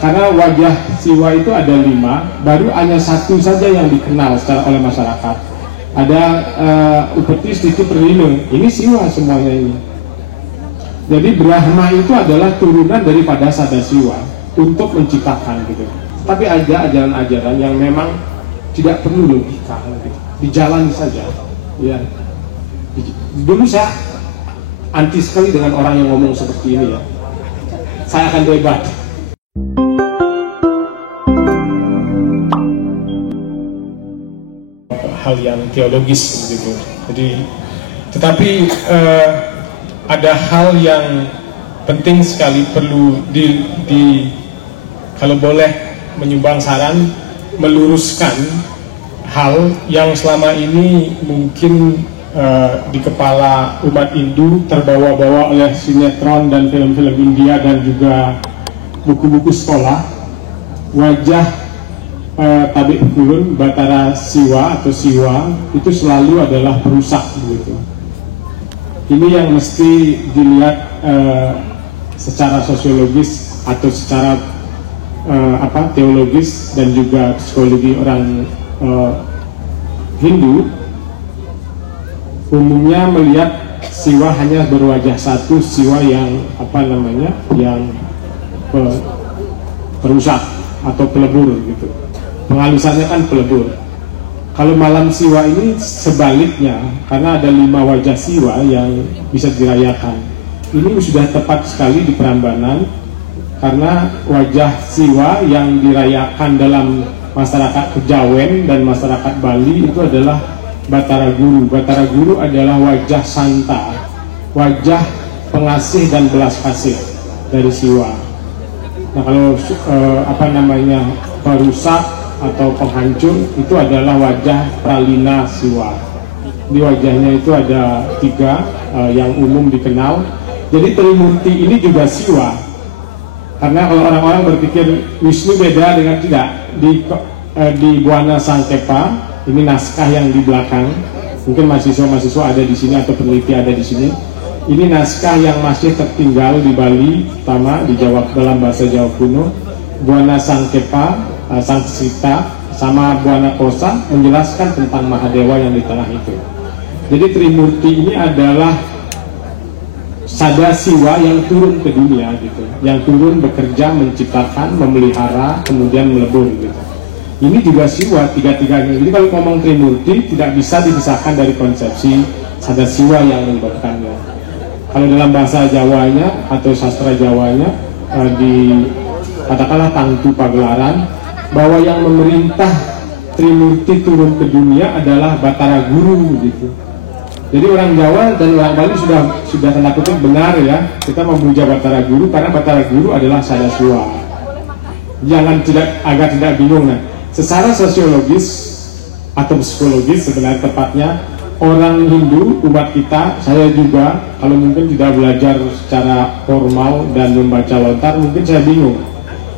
karena wajah Siwa itu ada 5, baru hanya satu saja yang dikenal secara oleh masyarakat. Ada Upeti Stiti Perlino, ini Siwa semuanya ini. Jadi Brahma itu adalah turunan daripada Sadasiwa untuk menciptakan gitu. Tapi ada ajaran-ajaran yang memang tidak perlu logika, gitu. Dijalani saja. Ya. Dulu saya anti sekali dengan orang yang ngomong seperti ini ya. Saya akan debat. Hal yang teologis begitu. Jadi, tetapi ada hal yang penting sekali perlu kalau boleh menyumbang saran, meluruskan hal yang selama ini mungkin di kepala umat Hindu terbawa-bawa oleh sinetron dan film-film India dan juga buku-buku sekolah. Wajah Tabik Kulun, Batara Siwa atau Siwa itu selalu adalah perusak begitu. Ini yang mesti dilihat secara sosiologis atau secara teologis dan juga psikologi orang Hindu. Umumnya melihat Siwa hanya berwajah satu, Siwa yang yang perusak atau pelebur gitu. Penghalusannya kan pelebur. Kalau malam Siwa ini sebaliknya, karena ada 5 wajah Siwa yang bisa dirayakan. Ini sudah tepat sekali di Prambanan, karena wajah Siwa yang dirayakan dalam masyarakat Kejawen dan masyarakat Bali itu adalah Batara Guru. Batara Guru adalah wajah santa, wajah pengasih dan belas kasih dari Siwa. Nah kalau perusak atau penghancur itu adalah wajah Pralina Siwa. Di wajahnya itu ada 3 yang umum dikenal. Jadi Trimurti ini juga Siwa. Karena kalau orang-orang berpikir Wisnu beda dengan tidak. Di Buana Sangkepa, ini naskah yang di belakang. Mungkin mahasiswa-mahasiswa ada di sini atau peneliti ada di sini. Ini naskah yang masih tertinggal di Bali, pertama di Jawa dalam bahasa Jawa kuno. Buana Sangkepa, Sang Sita sama Buana Kosa menjelaskan tentang Mahadewa yang di tengah itu. Jadi Trimurti ini adalah Sadasiwa yang turun ke dunia gitu, yang turun bekerja, menciptakan, memelihara, kemudian melebur gitu. Ini juga Siwa tiga-tiganya. Jadi kalau ngomong Trimurti tidak bisa dipisahkan dari konsepsi Sadasiwa yang menyebabkannya. Kalau dalam bahasa Jawanya atau sastra Jawanya di katakanlah Tangtu Pagelaran, bahwa yang memerintah Trimurti turun ke dunia adalah Batara Guru gitu. Jadi orang Jawa dan orang Bali sudah tanda kutip benar ya, kita memuja Batara Guru karena Batara Guru adalah Sadasiwa. Jangan agak tidak bingung. Nah, secara sosiologis atau psikologis sebenarnya tepatnya orang Hindu, umat kita, saya juga kalau mungkin tidak belajar secara formal dan membaca lontar, mungkin saya bingung.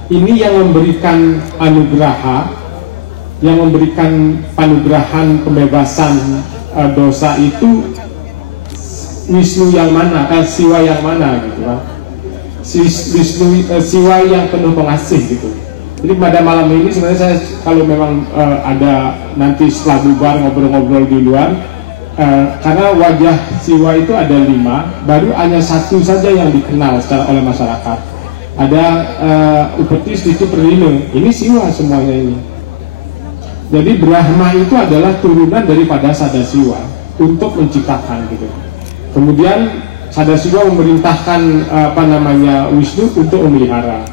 Ini yang memberikan anugraha, yang memberikan panugrahan pembebasan dosa itu Wisnu yang mana, Siwa yang mana gitu kan? Siwa yang penuh pengasih gitu. Jadi pada malam ini sebenarnya saya kalau memang ada nanti setelah bubar ngobrol-ngobrol di luar, karena wajah Siwa itu ada 5, baru hanya satu saja yang dikenal secara oleh masyarakat. Ada Upeti Stiti Perlino, ini Siwa semuanya ini. Jadi Brahma itu adalah turunan daripada Sadasiwa untuk menciptakan gitu. Kemudian Sadasiwa memerintahkan Wisnu untuk memelihara.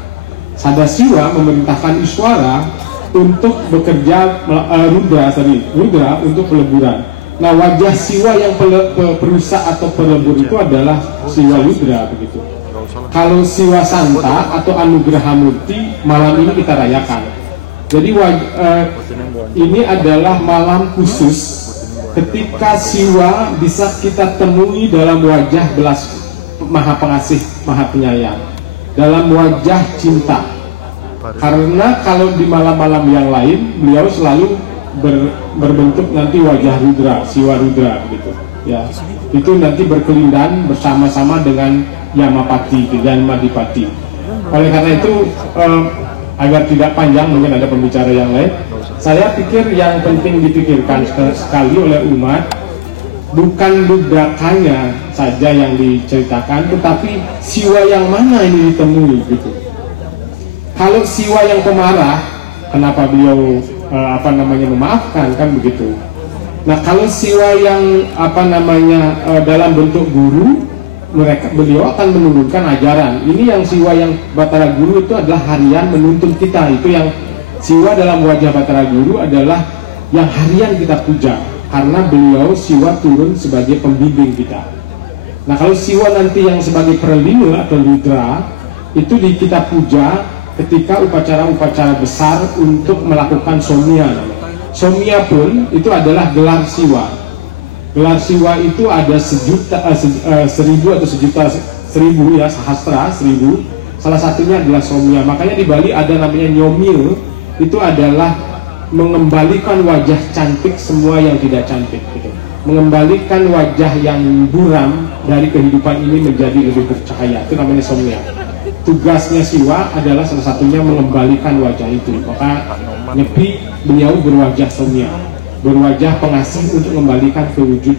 Sadasiwa memerintahkan Iswara untuk bekerja, Rudra untuk peleburan. Nah wajah Siwa yang perusak atau pelebur itu adalah Siwa Rudra begitu. Kalau Siwa Santa atau Anugraha Murti malam ini kita rayakan. Jadi ini adalah malam khusus ketika Siwa bisa kita temui dalam wajah belas maha pengasih, maha penyayang, dalam wajah cinta. Karena kalau di malam-malam yang lain beliau selalu berbentuk nanti wajah Rudra, Siwa Rudra gitu. Ya, itu nanti berkelindan bersama-sama dengan Yamapati, Yamadipati. Oleh karena itu agar tidak panjang, mungkin ada pembicara yang lain, saya pikir yang penting dipikirkan sekali oleh umat bukan ledakannya saja yang diceritakan, tetapi siwa yang mana ini ditemui gitu. Kalau siwa yang pemarah, kenapa beliau memaafkan, kan begitu. Nah kalau siwa yang dalam bentuk guru, beliau akan menurunkan ajaran. Ini yang siwa yang Batara Guru itu adalah harian menuntun kita. Itu yang siwa dalam wajah Batara Guru adalah yang harian kita puja, karena beliau siwa turun sebagai pembimbing kita. Nah kalau siwa nanti yang sebagai perlima atau rudra itu kita puja ketika upacara-upacara besar untuk melakukan somya. Somya pun itu adalah gelar siwa. Gelar siwa itu ada 1.000 atau 1.000 ya, sahastra 1.000. Salah satunya adalah somya. Makanya di Bali ada namanya nyomil, itu adalah mengembalikan wajah cantik semua yang tidak cantik gitu. Mengembalikan wajah yang buram dari kehidupan ini menjadi lebih bercahaya, itu namanya somya. Tugasnya siwa adalah salah satunya mengembalikan wajah itu. Maka Nyepi beliau berwajah somya, berwajah pengasih untuk mengembalikan ke wujud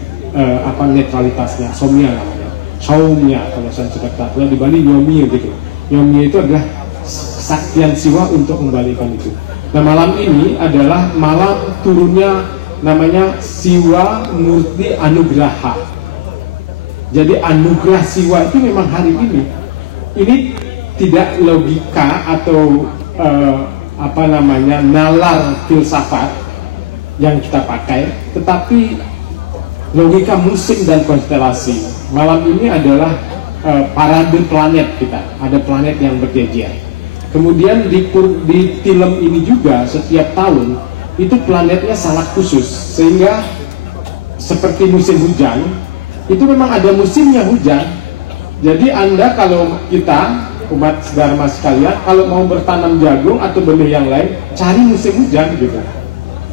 netralitasnya. Somya namanya, saumya kalau Sanskerta. Kalau di Bali nyomi gitu. Nyomi itu adalah kesaktian siwa untuk mengembalikan itu. Nah malam ini adalah malam turunnya namanya Siwa Murti Anugraha. Jadi anugerah siwa itu memang hari ini. Ini tidak logika atau nalar filsafat yang kita pakai, tetapi logika musim dan konstelasi. Malam ini adalah parade planet kita. Ada planet yang berjejer. Kemudian di film ini juga setiap tahun itu planetnya sangat khusus, sehingga seperti musim hujan itu memang ada musimnya hujan. Jadi Anda, kalau kita umat Dharma sekalian, kalau mau bertanam jagung atau benih yang lain, cari musim hujan gitu.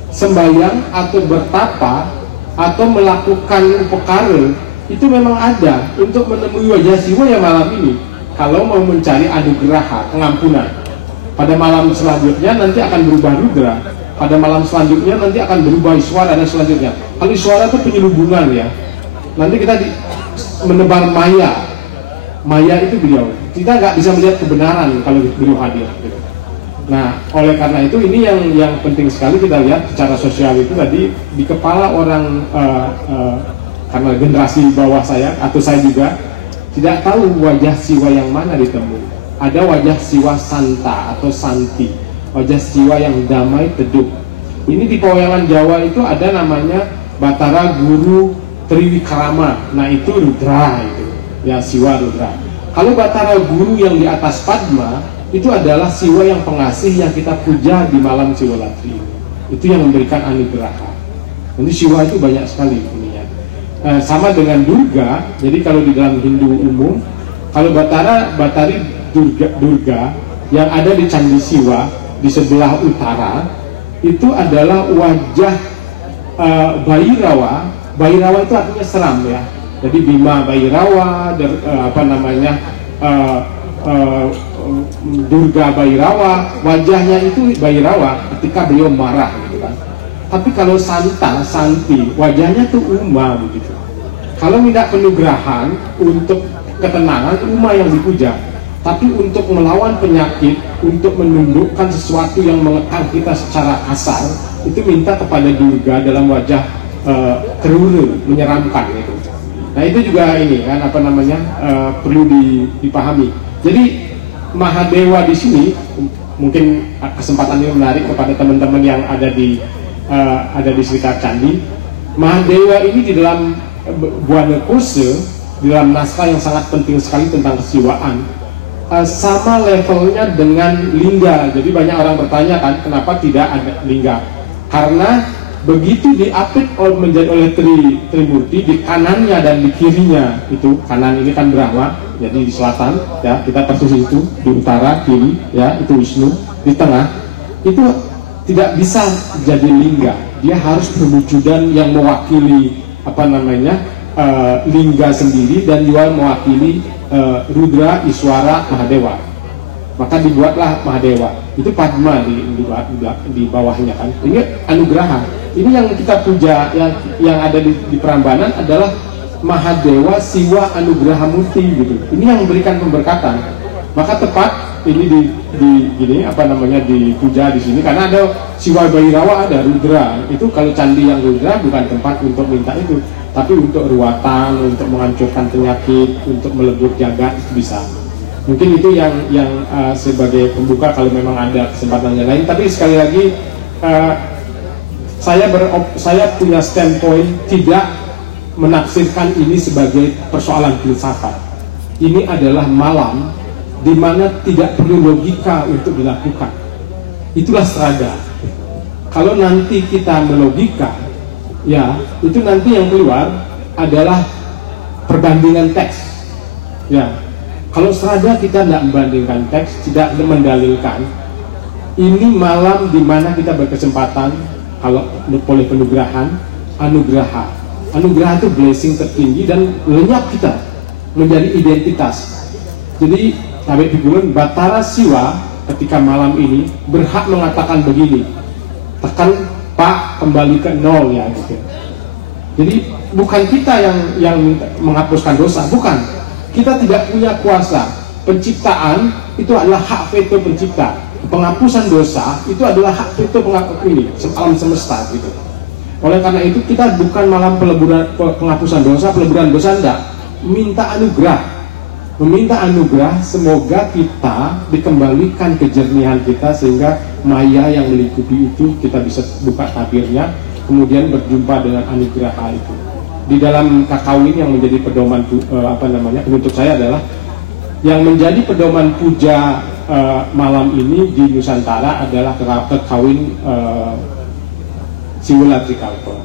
Sembahyang atau bertapa atau melakukan upekara itu memang ada untuk menemui wajah siwa yang malam ini. Kalau mau mencari anugerah pengampunan, pada malam selanjutnya nanti akan berubah rudra, pada malam selanjutnya nanti akan berubah iswara, dan selanjutnya. Kalau iswara itu penyelubungan ya, nanti kita menebar maya. Maya itu beliau, kita nggak bisa melihat kebenaran kalau beliau hadir. Nah, oleh karena itu ini yang penting sekali kita lihat secara sosial itu tadi di kepala orang, karena generasi bawah saya atau saya juga tidak tahu wajah siwa yang mana ditemui. Ada wajah siwa santa atau santi, wajah siwa yang damai teduh. Ini di pewayangan Jawa itu ada namanya Batara Guru Triwikrama. Nah itu rudra itu, ya siwa rudra. Kalau Batara Guru yang di atas Padma itu adalah siwa yang pengasih yang kita puja di malam Siwalatri. Itu yang memberikan anugerah. Jadi siwa itu banyak sekali ininya. Sama dengan Durga. Jadi kalau di dalam Hindu umum, kalau Batari Durga yang ada di Candi Siwa di sebelah utara itu adalah wajah Bhairawa. Bhairawa itu artinya seram ya. Jadi Bima Bhairawa, Durga Bhairawa, wajahnya itu Bhairawa ketika beliau marah gitu kan. Tapi kalau Santa, Santi, wajahnya tuh Uma begitu. Kalau minta penugrahan untuk ketenangan, Uma yang dipuja. Tapi untuk melawan penyakit, untuk menundukkan sesuatu yang mengekang kita secara kasar, itu minta kepada Durga dalam wajah teruru, menyeramkan gitu. Nah itu juga ini kan perlu dipahami. Jadi Mahadewa di sini, mungkin kesempatan ini menarik kepada teman-teman yang ada di sekitar candi. Mahadewa ini di dalam Buana Kose, di dalam naskah yang sangat penting sekali tentang kesiwaan, sama levelnya dengan lingga. Jadi banyak orang bertanya kan, kenapa tidak ada lingga? Karena begitu diapit menjadi oleh Trimurti, di kanannya dan di kirinya, itu kanan ini kan Brahma, jadi di selatan ya, kita persis itu, di utara kiri ya itu Wisnu, di tengah itu tidak bisa jadi lingga. Dia harus berwujudan yang mewakili lingga sendiri, dan juga mewakili Rudra, Iswara, Mahadewa. maka dibuatlah Mahadewa. Itu Padma di bawahnya kan. Ini Anugraha. Ini yang kita puja, yang ada di Prambanan adalah Mahadewa Siwa Anugraha Murti gitu. Ini yang memberikan pemberkatan. Maka tepat ini dipuja di sini karena ada Siwa Bhairawa, ada Rudra. Itu kalau candi yang Rudra bukan tempat untuk minta itu, tapi untuk ruatan, untuk menghancurkan penyakit, untuk melebur jagat itu bisa. Mungkin itu yang sebagai pembuka kalau memang ada kesempatan yang lain. Tapi sekali lagi saya punya standpoint tidak menafsirkan ini sebagai persoalan filsafat. Ini adalah malam di mana tidak perlu logika untuk dilakukan. Itulah serada. Kalau nanti kita melogika, ya itu nanti yang keluar adalah perbandingan teks. Ya, kalau serada kita tidak membandingkan teks, tidak mendalilkan. Ini malam di mana kita berkesempatan kalau boleh penugrahan, anugraha. Anugraha itu blessing tertinggi dan lenyap kita menjadi identitas. Jadi Kabeh Pigulan Batara Siwa ketika malam ini berhak mengatakan begini, tekan Pak kembali ke nol ya gitu. Jadi bukan kita yang menghapuskan dosa, bukan. Kita tidak punya kuasa. Penciptaan itu adalah hak veto pencipta. Penghapusan dosa itu adalah hak veto alam semesta gitu. Oleh karena itu kita bukan malam penghapusan dosa, peleburan dosa, enggak. Minta anugerah. Meminta anugerah semoga kita dikembalikan kejernihan kita sehingga maya yang melingkupi itu kita bisa buka tabirnya, kemudian berjumpa dengan anugerah itu. Di dalam kakawin yang menjadi pedoman penutup saya adalah yang menjadi pedoman puja malam ini di Nusantara adalah kakawin Siwulatrikalpa.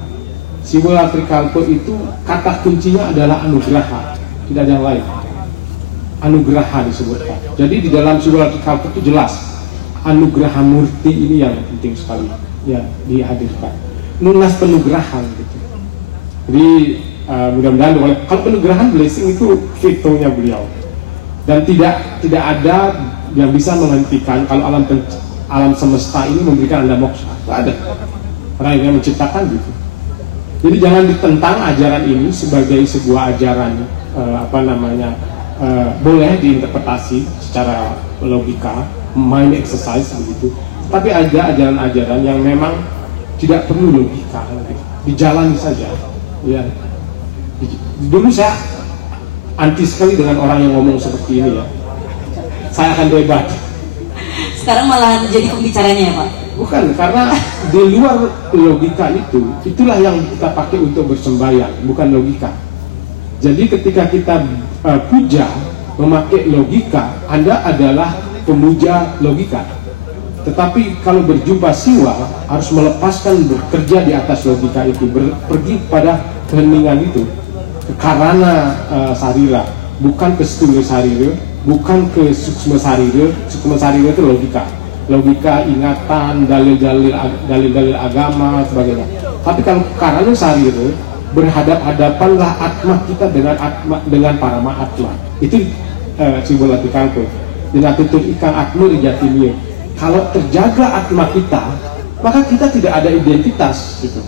Siwulatrikalpa itu kata kuncinya adalah anugerah, tidak ada yang lain. Anugraha disebutkan. Jadi di dalam Siwulatrikalpa itu jelas anugraha murti ini yang penting sekali ya dihadirkan. Lunas penugrahan gitu. Jadi mudah-mudahan kalau penugrahan blessing itu vetonya beliau dan tidak ada yang bisa menghentikan kalau alam semesta ini memberikan Anda moksha. Tidak ada. Karena yang menciptakan gitu. Jadi jangan ditentang ajaran ini sebagai sebuah ajaran boleh diinterpretasi secara logika, mind exercise begitu. Tapi ada ajaran-ajaran yang memang tidak perlu logika, dijalani saja. Ya. Dulu saya anti sekali dengan orang yang ngomong seperti ini ya. Saya akan debat. Sekarang malah jadi pembicaranya ya Pak? Bukan, karena di luar logika itulah yang kita pakai untuk bersembahyang, bukan logika. Jadi ketika kita puja memakai logika, Anda adalah pemuja logika. Tetapi kalau berjumpa siwa harus melepaskan bekerja di atas logika itu, pergi pada keheningan itu, ke karana sarira, bukan ke stula sarira, bukan ke suksma sarira. Suksma sarira itu logika, ingatan, dalil-dalil agama sebagainya. Tapi kalau karana sarira, berhadap-hadapanlah atma kita dengan parama atma. Itu Siwulatrikalpa. Dinatutur ikan atma di jatimnya. Kalau terjaga atma kita, maka kita tidak ada identitas gitu.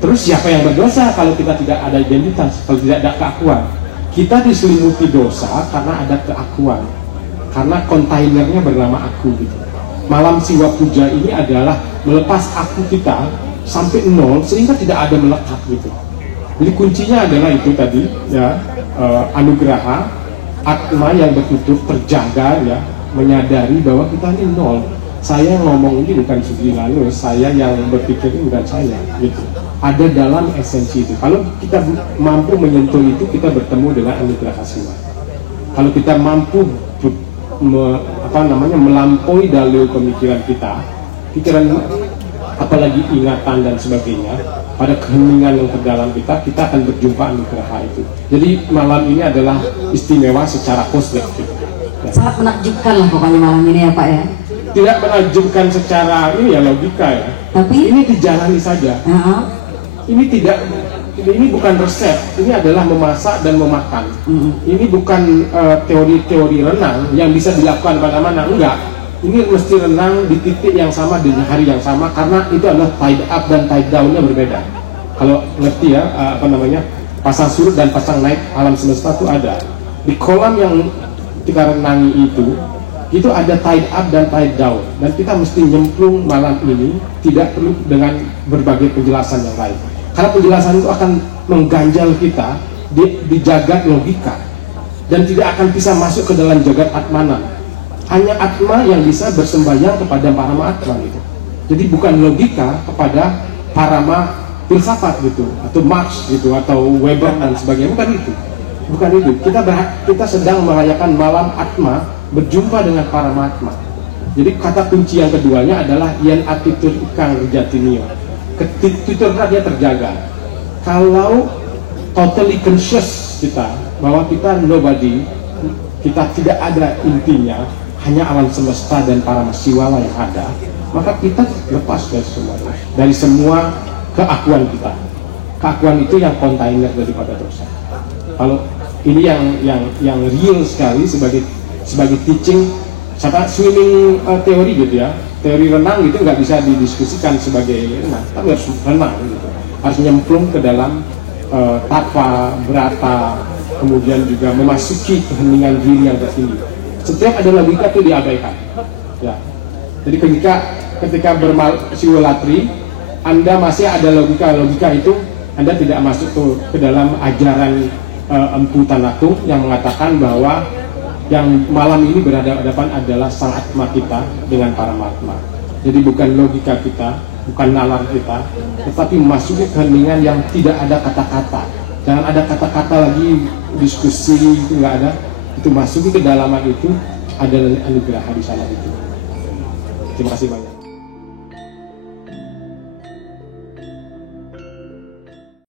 Terus siapa yang berdosa kalau kita tidak ada identitas, kalau tidak ada keakuan? Kita diselimuti dosa karena ada keakuan, karena kontainernya bernama aku gitu. Malam Siwa Puja ini adalah melepas aku kita sampai nol sehingga tidak ada melekat gitu. Jadi kuncinya adalah itu tadi ya, anugraha, atma yang bertutur terjaga ya, menyadari bahwa kita ini nol. Saya ngomong ini bukan Sugri lalu, saya yang berpikir ini bukan saya gitu. Ada dalam esensi itu. Kalau kita mampu menyentuh itu, kita bertemu dengan anugerah Siwa. Kalau kita mampu melampaui dalil pemikiran kita, pikiran apalagi ingatan dan sebagainya, pada keheningan yang terdalam kita akan berjumpa anugerah itu. Jadi malam ini adalah istimewa secara kosmik gitu. Sangat menakjubkan lah pokoknya malam ini ya Pak ya. Tidak menakjubkan secara ini ya logika ya. Tapi ini dijalani saja. Ini Ini bukan resep, ini adalah memasak dan memakan. Ini bukan teori-teori renang yang bisa dilakukan mana-mana, enggak. Ini mesti renang di titik yang sama, di hari yang sama, karena itu adalah tide up dan tide down-nya berbeda. Kalau ngerti ya, pasang surut dan pasang naik alam semesta itu ada. Di kolam yang kita renangi itu ada tide up dan tide down, dan kita mesti nyemplung malam ini, tidak perlu dengan berbagai penjelasan yang lain. Karena penjelasan itu akan mengganjal kita di jagat logika, dan tidak akan bisa masuk ke dalam jagat atmanan. Hanya atma yang bisa bersembahyang kepada parama atma gitu. Jadi bukan logika kepada parama filsafat gitu, atau Marx gitu, atau Weber dan sebagainya. Bukan itu. Kita sedang merayakan malam atma, berjumpa dengan parama atma. Jadi kata kunci yang keduanya adalah yen atitur ikang jatinio. Ketituran dia terjaga. Kalau totally conscious kita bahwa kita nobody, kita tidak ada intinya, hanya alam semesta dan para siwala yang ada, maka kita lepas dari semua keakuan kita. Keakuan itu yang kontainer daripada dosa. Kalau ini yang real sekali sebagai teaching, swimming teori gitu ya. Teori renang gitu nggak bisa didiskusikan sebagai renang, tapi harus renang gitu. Harus nyemplung ke dalam tapa, berata, kemudian juga memasuki keheningan diri yang tertinggi. Setiap ada logika itu diabaikan. Ya. Jadi ketika bersiwalatri, Anda masih ada logika itu, Anda tidak masuk ke dalam ajaran Empu Tanatung yang mengatakan bahwa yang malam ini berhadapan adalah sang atma kita dengan Paramatma. Jadi bukan logika kita, bukan nalar kita, tetapi memasuki keheningan yang tidak ada kata-kata. Jangan ada kata-kata lagi, diskusi itu nggak ada. Itu masuki kedalaman itu, ada anugerah di sana itu. Terima kasih banyak.